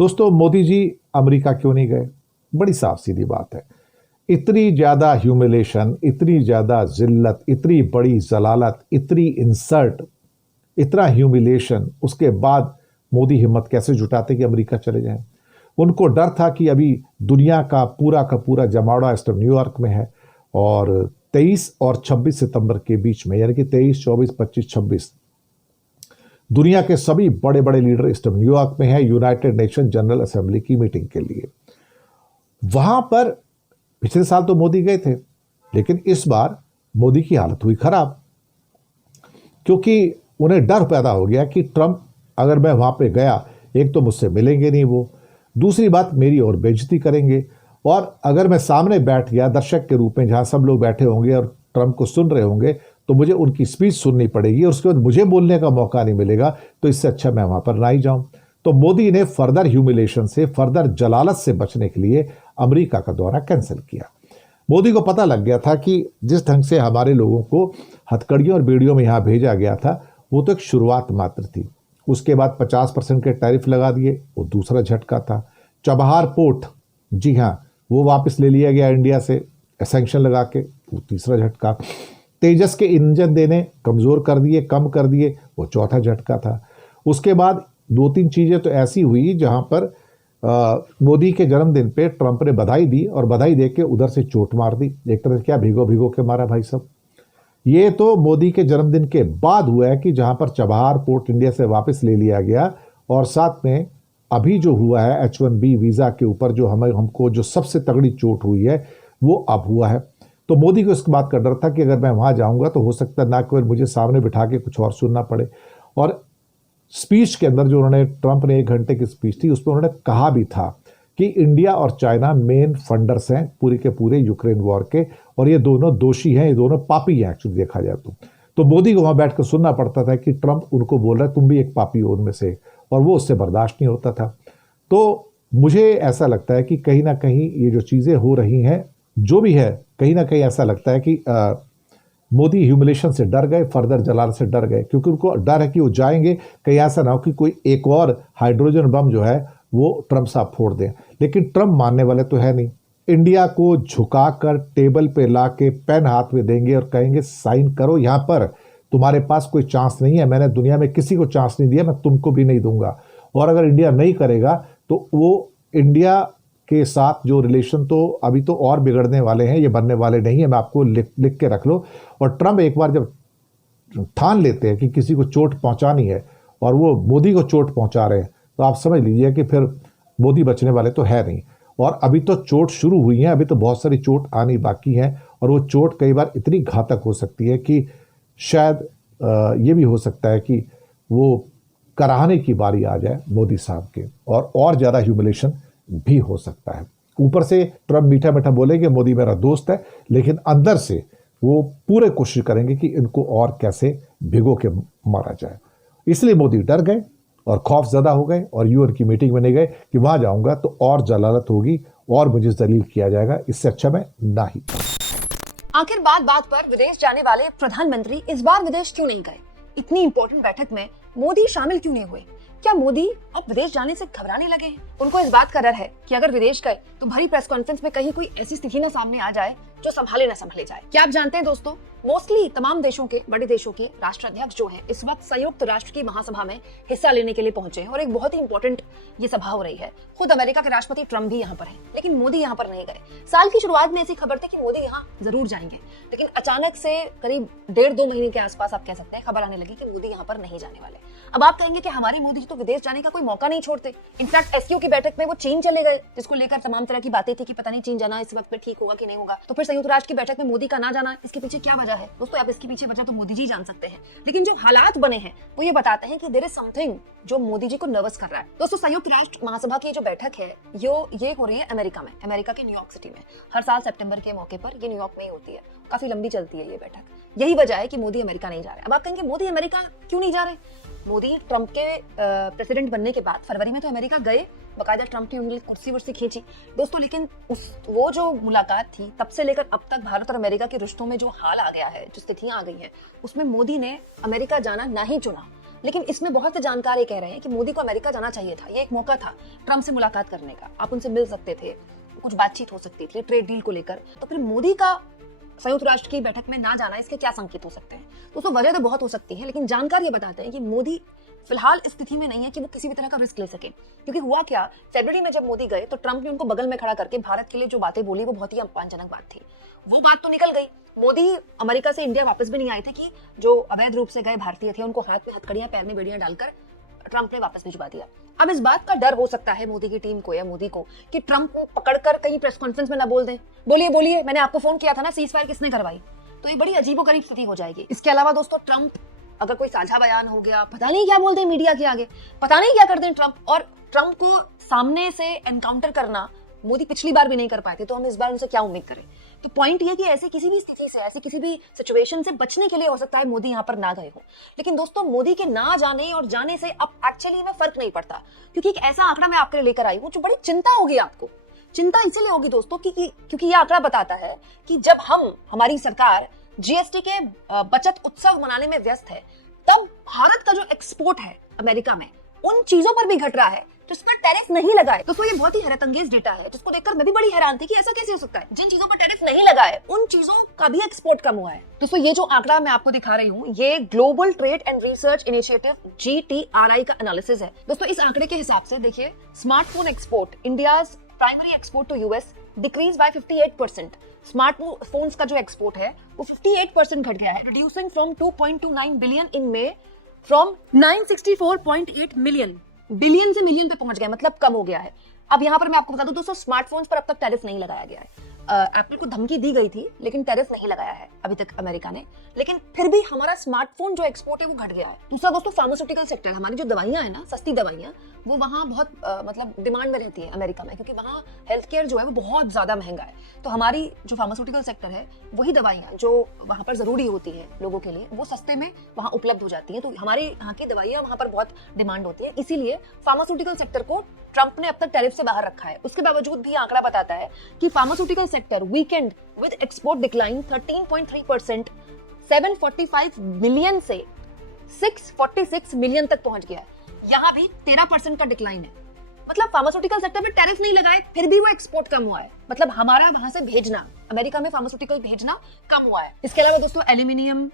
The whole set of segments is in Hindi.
दोस्तों, मोदी जी अमेरिका क्यों नहीं गए? बड़ी साफ सीधी बात है। इतनी ज्यादा ह्यूमिलेशन, इतनी ज्यादा जिल्लत, इतनी बड़ी जलालत, इतनी इंसल्ट, इतना ह्यूमिलेशन, उसके बाद मोदी हिम्मत कैसे जुटाते कि अमेरिका चले जाएं? उनको डर था कि अभी दुनिया का पूरा जमावड़ा इस टाइम न्यूयॉर्क में है और 23 और 26 सितंबर के बीच में, यानी कि 23, 24, 25, 26 दुनिया के सभी बड़े बड़े लीडर इस टाइम न्यूयॉर्क में है यूनाइटेड नेशन जनरल असेंबली की मीटिंग के लिए। वहां पर पिछले साल तो मोदी गए थे, लेकिन इस बार मोदी की हालत हुई खराब, क्योंकि उन्हें डर पैदा हो गया कि ट्रंप अगर मैं वहां पे गया, एक तो मुझसे मिलेंगे नहीं वो, दूसरी बात मेरी और बेइज्जती करेंगे, और अगर मैं सामने बैठ गया दर्शक के रूप में जहां सब लोग बैठे होंगे और ट्रंप को सुन रहे होंगे, तो मुझे उनकी स्पीच सुननी पड़ेगी और उसके बाद मुझे बोलने का मौका नहीं मिलेगा। तो इससे अच्छा मैं वहां पर ना ही जाऊं। तो मोदी ने फर्दर ह्यूमिलेशन से, फर्दर जलालत से बचने के लिए अमेरिका का दौरा कैंसिल किया। मोदी को पता लग गया था कि जिस ढंग से हमारे लोगों को हथकड़ियों और बेड़ियों में यहां भेजा गया था, वो तो एक शुरुआत मात्र थी। उसके बाद 50% के टैरिफ लगा दिए, वो दूसरा झटका था। चबहार पोर्ट, जी हाँ, वो वापस ले लिया गया इंडिया से सैंक्शन लगा के, वो तीसरा झटका। तेजस के इंजन देने कमजोर कर दिए, कम कर दिए, वो चौथा झटका था। उसके बाद दो तीन चीजें तो ऐसी हुई जहां पर मोदी के जन्मदिन पे ट्रंप ने बधाई दी और बधाई देके उधर से चोट मार दी। एक तरह से क्या भिगो भिगो के मारा भाई साहब। ये तो मोदी के जन्मदिन के बाद हुआ है कि जहां पर चबहार पोर्ट इंडिया से वापस ले लिया गया, और साथ में अभी जो हुआ है H1B वीजा के ऊपर जो हमको जो सबसे तगड़ी चोट हुई है, वो अब हुआ है। तो मोदी को इस बात का डर था कि अगर मैं वहां जाऊंगा तो हो सकता है ना केवल मुझे सामने बिठा के कुछ और सुनना पड़े। और स्पीच के अंदर जो उन्होंने, ट्रंप ने 1 घंटे की स्पीच थी, उसमें उन्होंने कहा भी था कि इंडिया और चाइना मेन फंडर्स हैं पूरे के पूरे यूक्रेन वॉर के, और ये दोनों दोषी हैं, ये दोनों पापी हैं एक्चुअली देखा जाए तो मोदी को वहां बैठकर सुनना पड़ता था कि ट्रंप उनको बोल रहा है तुम भी एक पापी हो उनमें से, और वो उससे बर्दाश्त नहीं होता था। तो मुझे ऐसा लगता है कि कहीं ना कहीं ये जो चीजें हो रही हैं, जो भी है, कहीं ना कहीं ऐसा लगता है कि मोदी ह्यूमिलेशन से डर गए, फर्दर जलाल से डर गए, क्योंकि उनको डर है कि वो जाएंगे कहीं ऐसा ना हो कि कोई एक और हाइड्रोजन बम जो है वो ट्रंप साहब फोड़ दें। लेकिन ट्रंप मानने वाले तो है नहीं। इंडिया को झुकाकर टेबल पे ला के पेन हाथ में देंगे और कहेंगे साइन करो, यहां पर तुम्हारे पास कोई चांस नहीं है, मैंने दुनिया में किसी को चांस नहीं दिया, मैं तुमको भी नहीं दूंगा। और अगर इंडिया नहीं करेगा तो वो इंडिया के साथ जो रिलेशन तो अभी तो और बिगड़ने वाले हैं, ये बनने वाले नहीं है, मैं आपको लिख के रख लो। और ट्रंप एक बार जब ठान लेते हैं कि किसी को चोट पहुंचानी है और वो मोदी को चोट पहुंचा रहे हैं, तो आप समझ लीजिए कि फिर मोदी बचने वाले तो है नहीं। और अभी तो चोट शुरू हुई है, अभी तो बहुत सारी चोट आनी बाकी है, और वो चोट कई बार इतनी घातक हो सकती है कि शायद ये भी हो सकता है कि वो कराहने की बारी आ जाए मोदी साहब के, और ज्यादा ह्यूमिलेशन भी हो सकता है। ऊपर से ट्रंप मीठा मीठा बोलेंगे मोदी मेरा दोस्त है, लेकिन अंदर से वो पूरे कोशिश करेंगे कि इनको और कैसे भिगो के मारा जाए। इसलिए मोदी डर गए और खौफजदा हो गए और यूएन की मीटिंग में नहीं गए कि वहां जाऊंगा तो और जलालत होगी और मुझे जलील किया जाएगा, इससे अच्छा मैं ना ही। आखिर बात बात पर विदेश जाने वाले प्रधानमंत्री इस बार विदेश क्यों नहीं गए? इतनी इंपॉर्टेंट बैठक में मोदी शामिल क्यों नहीं हुए? क्या मोदी अब विदेश जाने से घबराने लगे हैं? उनको इस बात का डर है कि अगर विदेश गए तो भरी प्रेस कॉन्फ्रेंस में कहीं कोई ऐसी स्थिति न सामने आ जाए जो संभाले न संभाले जाए। क्या आप जानते हैं दोस्तों, मोस्टली तमाम देशों के, बड़े देशों के राष्ट्राध्यक्ष जो हैं इस वक्त संयुक्त राष्ट्र की महासभा में हिस्सा लेने के लिए पहुंचे हैं, और एक बहुत ही इंपॉर्टेंट ये सभा हो रही है। खुद अमेरिका के राष्ट्रपति ट्रंप भी यहाँ पर हैं, लेकिन मोदी यहाँ पर नहीं गए। साल की शुरुआत में ऐसी खबर थी कि मोदी यहाँ जरूर जाएंगे, लेकिन अचानक से करीब 1.5-2 महीने के आसपास आप कह सकते हैं खबर आने लगी कि मोदी यहाँ पर नहीं जाने वाले। अब आप कहेंगे कि हमारे मोदी जी तो विदेश जाने का कोई मौका नहीं छोड़ते। इनफैक्ट एससीओ की बैठक में वो चीन चले गए, जिसको लेकर तमाम तरह की बातें थी कि पता नहीं चीन जाना इस वक्त में ठीक होगा कि नहीं होगा। तो फिर संयुक्त राष्ट्र की बैठक में मोदी का ना जाना, इसके पीछे क्या वजह है दोस्तों? आप इसके पीछे वजह तो मोदी जी जान सकते हैं, लेकिन जो हालात बने हैं वो ये बताते हैं कि देयर इज समथिंग जो मोदी जी को नर्वस कर रहा है। दोस्तों, संयुक्त राष्ट्र महासभा की जो बैठक है ये हो रही है अमेरिका में, अमेरिका के न्यूयॉर्क सिटी में। हर साल सितंबर के मौके पर ये न्यूयॉर्क में ही होती है, काफी लंबी चलती है ये बैठक। यही वजह है कि मोदी अमेरिका नहीं जा रहे। अब आप कहेंगे मोदी अमेरिका क्यों नहीं जा रहे? मोदी ट्रंप के प्रेसिडेंट बनने के बाद फरवरी में तो अमेरिका गए, बकायदा ट्रंप ने उनकी कुर्सी वर्सी खींची दोस्तों, लेकिन वो जो मुलाकात थी तब से लेकर अब तक भारत और अमेरिका के रिश्तों में जो हाल आ गया है, जो स्थितियां आ गई हैं, उसमें मोदी ने अमेरिका जाना नहीं चुना। लेकिन इसमें बहुत से जानकार ये कह रहे हैं कि मोदी को अमेरिका जाना चाहिए था, ये एक मौका था ट्रम्प से मुलाकात करने का, आप उनसे मिल सकते थे, कुछ बातचीत हो सकती थी ट्रेड डील को लेकर। तो फिर मोदी का संयुक्त राष्ट्र की बैठक में ना जाना, इसके क्या संकेत हो सकते हैं? दोस्तों वजह तो बहुत हो सकती है, लेकिन जानकार ये बताते हैं कि मोदी फिलहाल इस स्थिति में नहीं है कि वो किसी भी तरह का रिस्क ले सके। क्योंकि हुआ क्या, फरवरी में जब मोदी गए तो ट्रम्प ने उनको बगल में खड़ा करके भारत के लिए जो बातें बोली वो बहुत ही अपमानजनक बात थी। वो बात तो निकल गई, मोदी अमेरिका से इंडिया वापस भी नहीं आए थे कि जो अवैध रूप से गए भारतीय थे उनको हाथ में हथकड़ियां पैर में बेड़ियां डालकर ट्रम्प ने वापस भिजवा दिया। अब इस बात का डर हो सकता है मोदी की टीम को या मोदी को कि ट्रम्प को पकड़कर कहीं प्रेस कॉन्फ्रेंस में ना बोल दें, बोलिए बोलिए मैंने आपको फोन किया था ना, सीज फायर किसने करवाई। तो ये बड़ी अजीबोगरीब स्थिति हो जाएगी। इसके अलावा दोस्तों ट्रम्प अगर कोई साझा बयान हो गया, पता नहीं क्या बोल दें मीडिया के आगे, पता नहीं क्या कर दें ट्रम्प, और ट्रम्प को सामने से एनकाउंटर करना मोदी पिछली बार भी नहीं कर पाए थे, तो हम इस बार उनसे क्या उम्मीद करें। तो पॉइंट ये कि ऐसे किसी भी स्थिति से, ऐसी किसी भी सिचुएशन से बचने के लिए हो सकता है मोदी यहाँ पर ना गए हो। लेकिन दोस्तों मोदी के ना जाने और जाने से अब एक्चुअली में फर्क नहीं पड़ता, क्योंकि एक ऐसा आंकड़ा मैं आपके लिए लेकर आई हूँ जो बड़ी चिंता होगी आपको। चिंता इसलिए होगी दोस्तों क्योंकि ये आंकड़ा बताता है कि जब हमारी सरकार जीएसटी के बचत उत्सव मनाने में व्यस्त है, तब भारत का जो एक्सपोर्ट है अमेरिका में उन चीजों पर भी घट रहा है जिस पर टैरिफ नहीं लगाए। दोस्तों ये बहुत ही हैरतअंगेज डेटा है, जिसको देखकर मैं भी बड़ी हैरान थी कि ऐसा कैसे हो सकता है, जिन चीजों पर टैरिफ नहीं लगाए उन चीजों का भी एक्सपोर्ट कम हुआ है। दोस्तों ये जो आंकड़ा मैं आपको दिखा रही हूँ, ये global trade and research initiative GTRI का एनालिसिस है। दोस्तों इस आंकड़े के हिसाब से देखिए, smartphone export, India's primary export to US decrease by 58%। Smartphones का जो एक्सपोर्ट है वो 58% घट गया है, reducing from 2.29 billion in May from 964.8 million. Billion से मिलियन पे पहुंच गया, मतलब कम हो गया है। अब यहाँ पर मैं आपको बता दूं दोस्तों, स्मार्टफोन्स पर अब तक टैरिफ नहीं लगाया गया है। एप्पल को धमकी दी गई थी लेकिन टैरिफ नहीं लगाया है अभी तक अमेरिका ने, लेकिन फिर भी हमारा स्मार्टफोन जो एक्सपोर्ट है वो घट गया है। दूसरा दोस्तों फार्मास्यूटिकल सेक्टर, हमारी जो दवाइयां है ना, सस्ती दवाइयां, वो वहाँ बहुत मतलब डिमांड में रहती है अमेरिका में, क्योंकि वहाँ हेल्थ केयर जो है वो बहुत ज्यादा महंगा है। तो हमारी जो फार्मास्यूटिकल सेक्टर है, वही दवाइयां जो वहाँ पर जरूरी होती है लोगों के लिए, वो सस्ते में वहाँ उपलब्ध हो जाती है। तो हमारे यहाँ की दवाइयां वहाँ पर बहुत डिमांड होती है, इसीलिए फार्मास्यूटिकल सेक्टर को ट्रंप ने अब तक टैरिफ से बाहर रखा है। उसके बावजूद भी आंकड़ा बताता है कि pharmaceutical sector weekend with export decline 13.3%, 745 million से 646 मिलियन तक पहुंच गया है। यहाँ भी 13% का डिक्लाइन है। मतलब फार्मास्यूटिकल सेक्टर में टैरिफ नहीं लगाए फिर भी वो एक्सपोर्ट कम हुआ है, मतलब हमारा वहां से भेजना, अमेरिका में फार्मास्यूटिकल भेजना कम हुआ है। इसके अलावा दोस्तों एल्यूमिनियम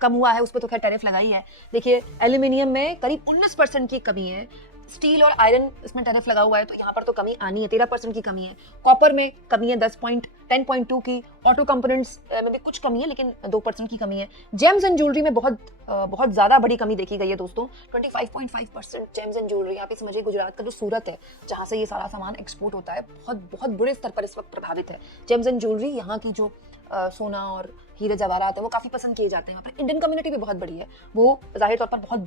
कम हुआ है, उस पर तो खैर टैरिफ लगाई है। देखिए एल्यूमिनियम में करीब 19% की कमी है, स्टील और आयरन इसमें टैरिफ लगा हुआ है, तो यहाँ पर तो कमी आनी है, 13% की कमी है। कॉपर में कमी है 10.2 की, ऑटो कंपोनेंट्स में भी कुछ कमी है लेकिन 2% की कमी है। जेम्स एंड ज्वेलरी में बहुत ज्यादा बड़ी कमी देखी गई है दोस्तों, 25.5% जेम्स एंड ज्वेलरी। यहाँ पे समझिए गुजरात का जो सूरत है जहाँ से ये सारा सामान एक्सपोर्ट होता है, बहुत बुरे स्तर पर इस वक्त प्रभावित है। जेम्स एंड ज्वेलरी, यहाँ की जो सोना और हीरे जवाहरात है वो काफी पसंद किए जाते हैं। यहाँ पर इंडियन कम्युनिटी भी बहुत बड़ी है, वो जाहिर तौर पर बहुत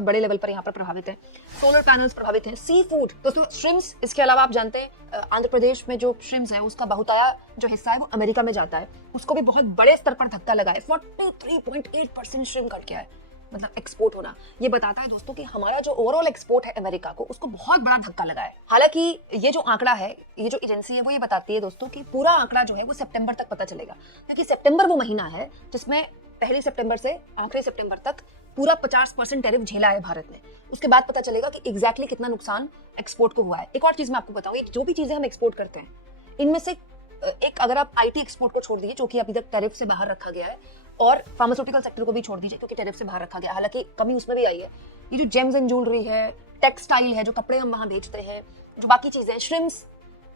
बड़े लेवल पर यहाँ पर प्रभावित है। सोलर पैनल्स प्रभावित हैं। सी फूड दोस्तों, श्रिम्स, इसके अलावा आप जानते हैं आंध्र प्रदेश में जो श्रिम्स है उसका बहुताया जो हिस्सा है वो अमेरिका में जाता है, उसको भी बहुत बड़े स्तर पर धक्का लगा है। 43.8% श्रिम्प घट गया है, मतलब एक्सपोर्ट होना। ये बताता है दोस्तों कि हमारा जो ओवरऑल एक्सपोर्ट है अमेरिका को, उसको बहुत बड़ा धक्का लगा है। हालांकि ये जो आंकड़ा है, ये जो एजेंसी है वो ये बताती है दोस्तों कि पूरा आंकड़ा जो है वो सितंबर तक पता चलेगा, क्योंकि सितंबर वो महीना है जिसमें 1 सितंबर से आखिरी सितंबर तक पूरा 50% टैरिफ झेला है भारत ने। उसके बाद पता चलेगा कि एग्जैक्टली कितना नुकसान एक्सपोर्ट को हुआ है। एक और चीज मैं आपको बताऊंगी, जो भी चीजें हम एक्सपोर्ट करते हैं इनमें से एक, अगर आप आईटी एक्सपोर्ट को छोड़ दीजिए जो कि अभी तक टैरिफ से बाहर रखा गया है, और फार्मास्यूटिकल सेक्टर को भी छोड़ दीजिए क्योंकि टैरिफ से बाहर रखा गया, हालांकि कमी उसमें भी आई है। ये जो जेम्स एंड ज्वेलरी है, टेक्सटाइल है, जो कपड़े हम वहां बेचते हैं, जो बाकी चीजें, श्रिम्स,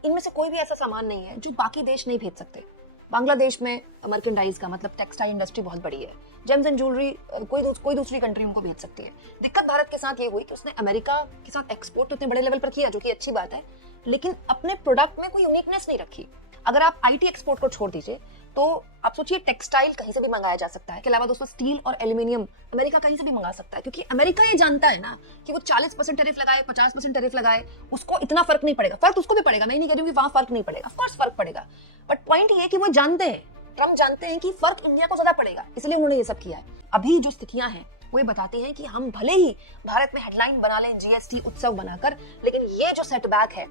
इनमें से कोई भी ऐसा सामान नहीं है जो बाकी देश नहीं भेज सकते। बांग्लादेश में मर्केंडाइज का मतलब टेक्सटाइल इंडस्ट्री बहुत बड़ी है। जेम्स एंड ज्वेलरी कोई दूसरी कंट्री उनको भेज सकती है। दिक्कत भारत के साथ ये हुई कि उसने अमेरिका के साथ एक्सपोर्ट तो इतने बड़े लेवल पर किया, जो कि अच्छी बात है, लेकिन अपने प्रोडक्ट में कोई यूनिकनेस नहीं रखी। अगर आप आईटी एक्सपोर्ट को छोड़ दीजिए तो आप सोचिए टेक्सटाइल कहीं से भी मंगाया जा सकता है। इसके अलावा दोस्तों स्टील और एल्यूमिनियम अमेरिका कहीं से भी मंगा सकता है, क्योंकि अमेरिका ये जानता है ना कि वो 40% टैरिफ लगाए, 50% टैरिफ लगाए, उसको इतना फर्क नहीं पड़ेगा। फर्क उसको भी पड़ेगा, मैं नहीं कह रही हूँ कि वहां फर्क नहीं पड़ेगा, ऑफ कोर्स फर्क पड़ेगा, बट पॉइंट ये है कि वो जानते हैं, ट्रम्प जानते हैं कि फर्क इंडिया को ज्यादा पड़ेगा, इसलिए उन्होंने ये सब किया है। अभी जो स्थितियां हैं वो ये बताती हैं कि हम भले ही भारत में हेडलाइन बना लें जीएसटी उत्सव बनाकर, लेकिन ये जो सेटबैक है,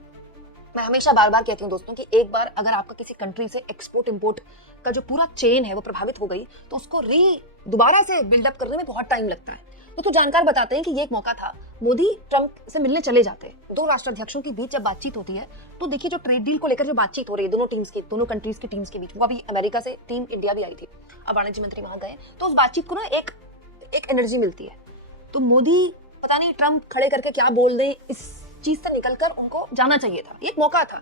मैं हमेशा बार बार कहती हूँ दोस्तों कि एक बार अगर आपका किसी कंट्री से एक्सपोर्ट इंपोर्ट का जो पूरा चेन है वो प्रभावित हो गई तो उसको दोबारा से बिल्डअप करने में बहुत टाइम लगता है। तो जानकार बताते हैं कि ये एक मौका था, मोदी ट्रंप से मिलने चले जाते। दो राष्ट्राध्यक्षों के बीच जब बातचीत होती है तो देखिए जो ट्रेड डील को लेकर जो बातचीत हो रही है दोनों टीम्स की, दोनों कंट्रीज की टीम्स के बीच, वो अभी अमेरिका से टीम इंडिया भी आई थी, अब वाणिज्य मंत्री वहां गए, तो उस बातचीत को ना एक एनर्जी मिलती है। तो मोदी पता नहीं ट्रंप खड़े करके क्या बोल दें, इस चीज से निकलकर उनको जाना चाहिए था, एक मौका था।